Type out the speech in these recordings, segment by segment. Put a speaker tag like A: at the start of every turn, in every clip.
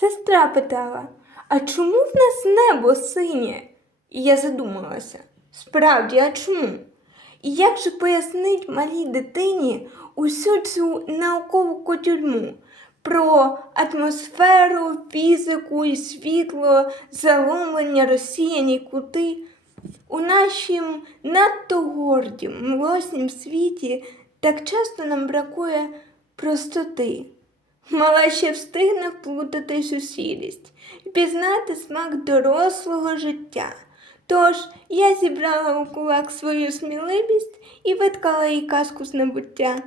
A: Сестра питала, а чому в нас небо синє? І я задумалася. Справді, а чому? І як же пояснить малій дитині усю цю наукову котюрму про атмосферу, фізику і світло, заломлення, розсіяні кути? У нашім надто гордім, млоснім світі так часто нам бракує простоти. Мала ще встигне вплутатись у і пізнати смак дорослого життя. Тож я зібрала у кулак свою сміливість і виткала їй казку з небуття.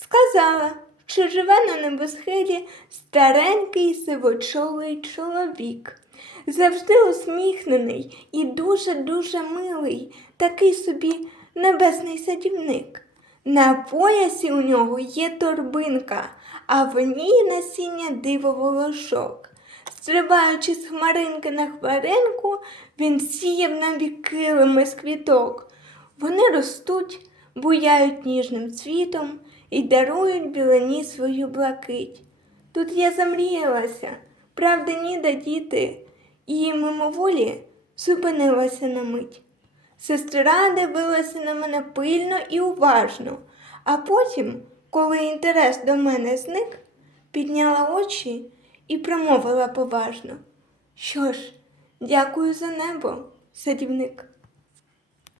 A: Сказала, що живе на небосхилі старенький сивочолий чоловік, завжди усміхнений і дуже-дуже милий, такий собі небесний садівник. На поясі у нього є торбинка, а в ній насіння дивоволошок. Стрибаючи з хмаринки на хмаринку, він сіяв на килими з квіток. Вони ростуть, буяють ніжним цвітом і дарують білені свою блакить. Тут я замріялася, правда, ніде діти, і мимоволі зупинилася на мить. Сестра дивилася на мене пильно і уважно, а потім, коли інтерес до мене зник, підняла очі і промовила поважно. Що ж, дякую за небо, садівник.